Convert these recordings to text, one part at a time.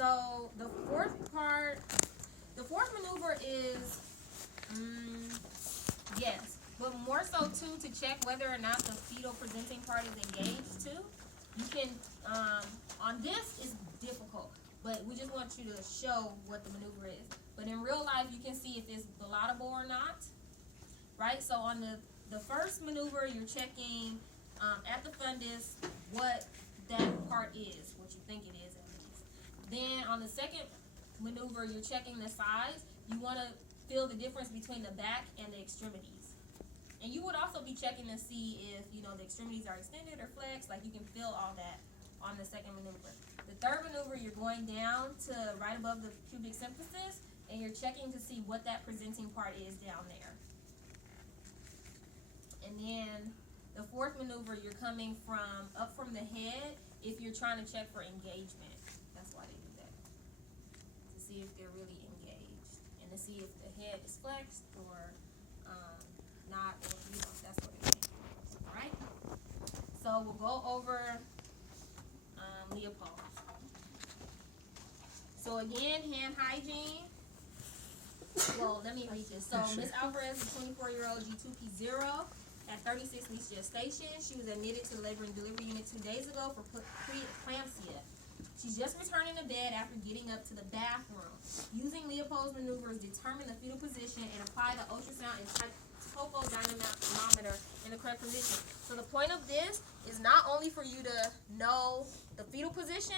So the fourth maneuver is, yes, but more so too to check whether or not the fetal presenting part is engaged too. You can, on this is difficult, but we just want you to show what the maneuver is. But in real life, you can see if it's ballotable or not, right? So on the first maneuver, you're checking at the fundus what that part is, what you think it is at least. Then on the second maneuver, you're checking the size. You want to feel the difference between the back and the extremities. And you would also be checking to see if, you know, the extremities are extended or flexed. Like, you can feel all that on the second maneuver. The third maneuver, you're going down to right above the pubic symphysis, and you're checking to see what that presenting part is down there. And then the fourth maneuver, you're coming from up from the head if you're trying to check for engagement. That's why they do that, to see if they're really engaged and to see if the head is flexed or not, or, you know, that's what it is. All right. So we'll go over leopolds. So again, hand hygiene. Well, let me read this. So Miss Alvarez is a 24-year-old G2P0 at 36 weeks gestation. She was admitted to the labor and delivery unit 2 days ago for preeclampsia. She's just returning to bed after getting up to the bathroom. Using Leopold's maneuvers, determine the fetal position and apply the ultrasound and topodynamometer in the correct position. So the point of this is not only for you to know the fetal position,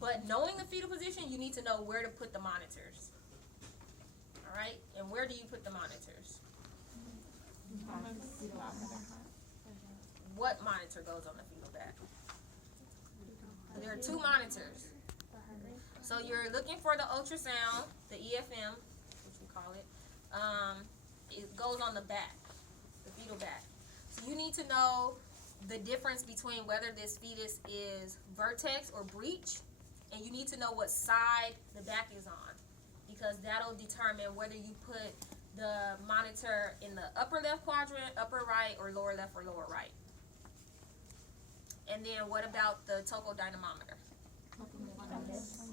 but knowing the fetal position, you need to know where to put the monitors. All right? And where do you put the monitors? What monitor goes on the fetal back? There are 2 monitors. So you're looking for the ultrasound, the EFM, which we call it. It goes on the back, the fetal back. So you need to know the difference between whether this fetus is vertex or breech, and you need to know what side the back is on, because that'll determine whether you put the monitor in the upper left quadrant, upper right, or lower left or lower right. And then what about the topodynamometer?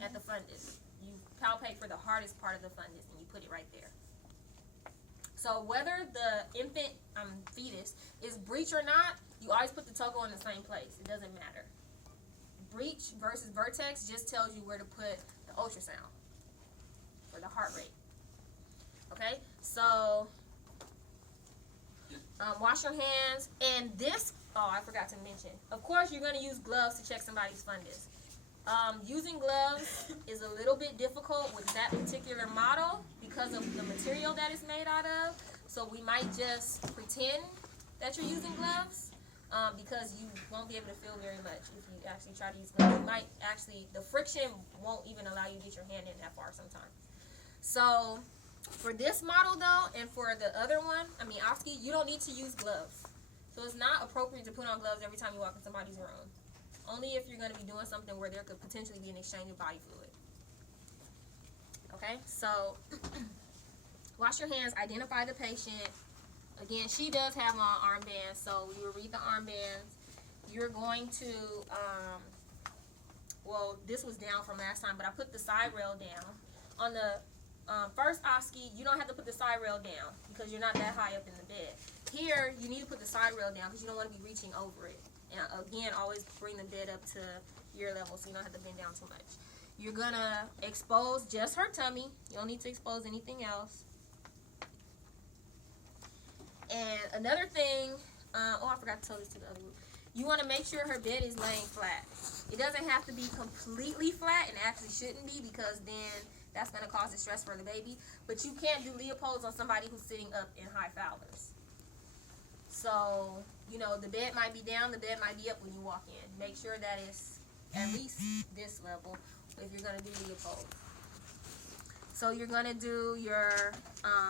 At the fundus. You palpate for the hardest part of the fundus and you put it right there. So whether the infant fetus is breech or not, you always put the topo in the same place. It doesn't matter. Breech versus vertex just tells you where to put the ultrasound for the heart rate. Okay, so wash your hands. And this, oh, I forgot to mention. Of course, you're going to use gloves to check somebody's fundus. Using gloves is a little bit difficult with that particular model because of the material that it's made out of. So we might just pretend that you're using gloves because you won't be able to feel very much if you actually try to use gloves. You might actually, the friction won't even allow you to get your hand in that far sometimes. So for this model though, and for the other one, Oski, you don't need to use gloves. So it's not appropriate to put on gloves every time you walk in somebody's room. Only if you're going to be doing something where there could potentially be an exchange of body fluid. Okay, so wash your hands, identify the patient. Again, she does have on armbands, so you will read the armbands. You're going to, well, this was down from last time, but I put the side rail down. On the first Oski, you don't have to put the side rail down because you're not that high up in the bed. Here, you need to put the side rail down because you don't want to be reaching over it. And again, always bring the bed up to your level so you don't have to bend down too much. You're going to expose just her tummy. You don't need to expose anything else. And another thing, I forgot to tell this to the other group. You want to make sure her bed is laying flat. It doesn't have to be completely flat, and actually shouldn't be, because then that's going to cause distress for the baby. But you can't do Leopolds on somebody who's sitting up in high Fowlers. So, you know, the bed might be down, the bed might be up when you walk in. Make sure that it's at least this level if you're going to do Leopold. So you're going to do your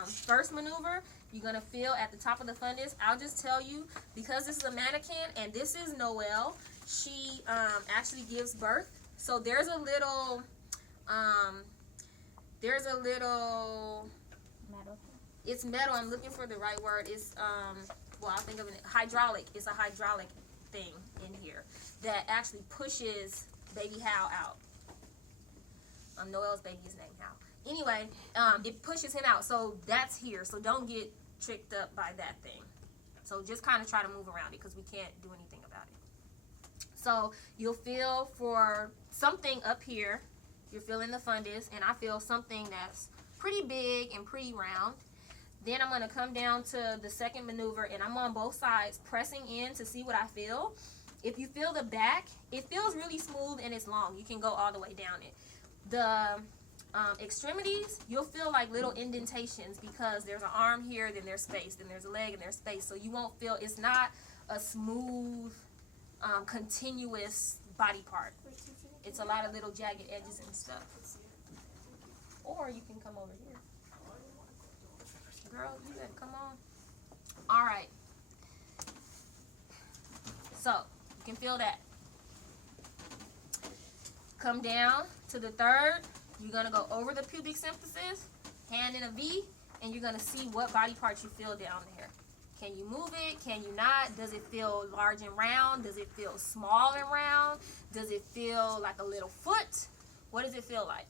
first maneuver. You're going to feel at the top of the fundus. I'll just tell you, because this is a mannequin and this is Noelle, she actually gives birth. So there's a little Metal. It's metal. I'm looking for the right word. It's well, I'll think of it. Hydraulic. It's a hydraulic thing in here that actually pushes baby Hal out. Noel's baby is named Hal. Anyway, it pushes him out. So that's here. So don't get tricked up by that thing. So just kind of try to move around it because we can't do anything about it. So you'll feel for something up here. You're feeling the fundus, and I feel something that's pretty big and pretty round. Then I'm going to come down to the second maneuver, and I'm on both sides pressing in to see what I feel. If you feel the back, it feels really smooth and it's long. You can go all the way down it. The extremities, you'll feel like little indentations because there's an arm here, then there's space, then there's a leg, and there's space. So you won't feel, it's not a smooth, continuous body part. It's a lot of little jagged edges and stuff. Or you can come over here. Girl, you better come on. All right. So, you can feel that. Come down to the third. You're going to go over the pubic symphysis, hand in a V, and you're going to see what body parts you feel down there. Can you move it? Can you not? Does it feel large and round? Does it feel small and round? Does it feel like a little foot? What does it feel like?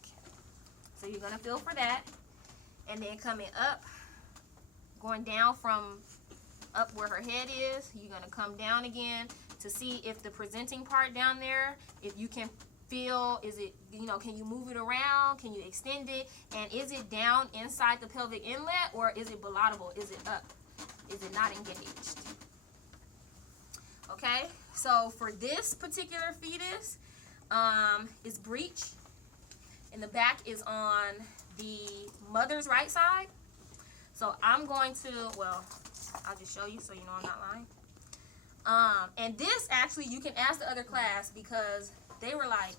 So you're going to feel for that. And then coming up, going down from up where her head is, you're going to come down again to see if the presenting part down there, if you can feel, is it, can you move it around? Can you extend it? And is it down inside the pelvic inlet, or is it bilateral? Is it up? Is it not engaged? Okay, so for this particular fetus, it's breech, and the back is on the mother's right side. So I'm going to, well, I'll just show you so you know I'm not lying. And this actually, you can ask the other class because they were like,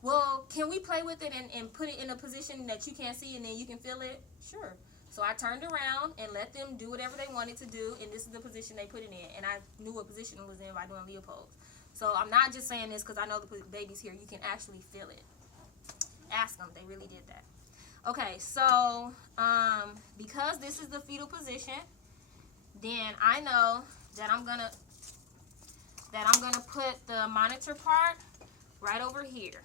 well, can we play with it and put it in a position that you can't see and then you can feel it? Sure. So I turned around and let them do whatever they wanted to do, and this is the position they put it in. And I knew what position it was in by doing leopolds. So I'm not just saying this because I know the baby's here. You can actually feel it. Ask them. They really did that. Okay, so because this is the fetal position, then I know that I'm gonna put the monitor part right over here.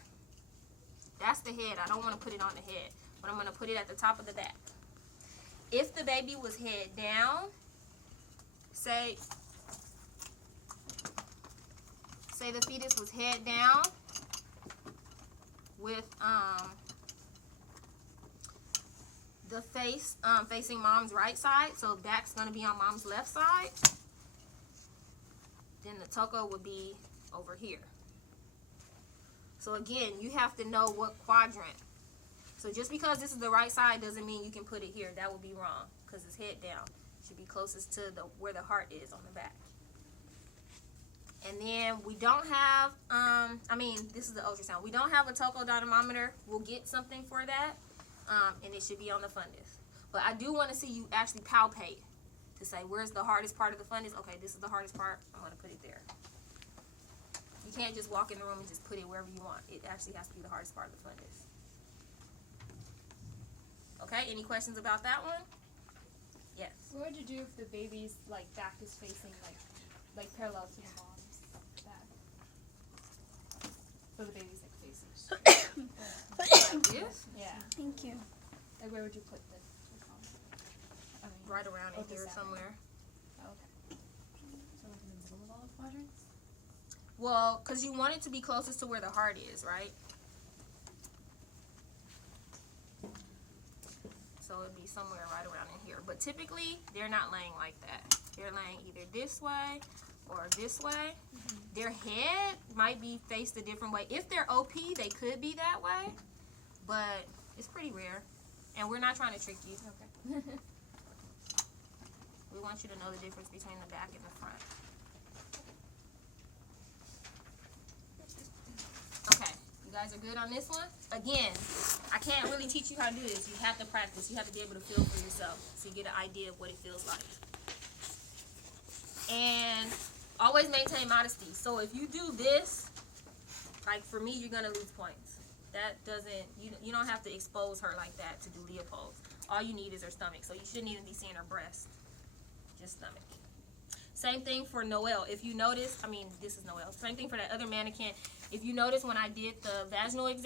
That's the head. I don't want to put it on the head, but I'm gonna put it at the top of the back. If the baby was head down, say the fetus was head down with the face facing mom's right side, so back's going to be on mom's left side, then the toco would be over here. So again, you have to know what quadrant. So just because this is the right side doesn't mean you can put it here. That would be wrong because it's head down. It should be closest to where the heart is on the back. And then we don't have, this is the ultrasound. We don't have a toco dynamometer. We'll get something for that, and it should be on the fundus. But I do want to see you actually palpate to say, where's the hardest part of the fundus? Okay, this is the hardest part. I'm going to put it there. You can't just walk in the room and just put it wherever you want. It actually has to be the hardest part of the fundus. Okay, any questions about that one? Yes. What would you do if the baby's back is facing like parallel to the mom's back? So the baby's facing. Like this? Yeah. Thank you. Where would you put the Right around in here somewhere. Oh, okay. So in the middle of all the quadrants? Well, because you want it to be closest to where the heart is, right? So it'd be somewhere right around in here. But typically, they're not laying like that. They're laying either this way or this way. Mm-hmm. Their head might be faced a different way. If they're OP, they could be that way. But it's pretty rare. And we're not trying to trick you. Okay. We want you to know the difference between the back and the front. Okay, you guys are good on this one? Again, I can't really teach you how to do this. You have to practice. You have to be able to feel for yourself so you get an idea of what it feels like. And always maintain modesty. So if you do this, like for me, you're going to lose points. That doesn't, you don't have to expose her like that to do leopolds. All you need is her stomach. So you shouldn't even be seeing her breast. Just stomach. Same thing for Noel. If you notice, this is Noel. Same thing for that other mannequin. If you notice when I did the vaginal exam,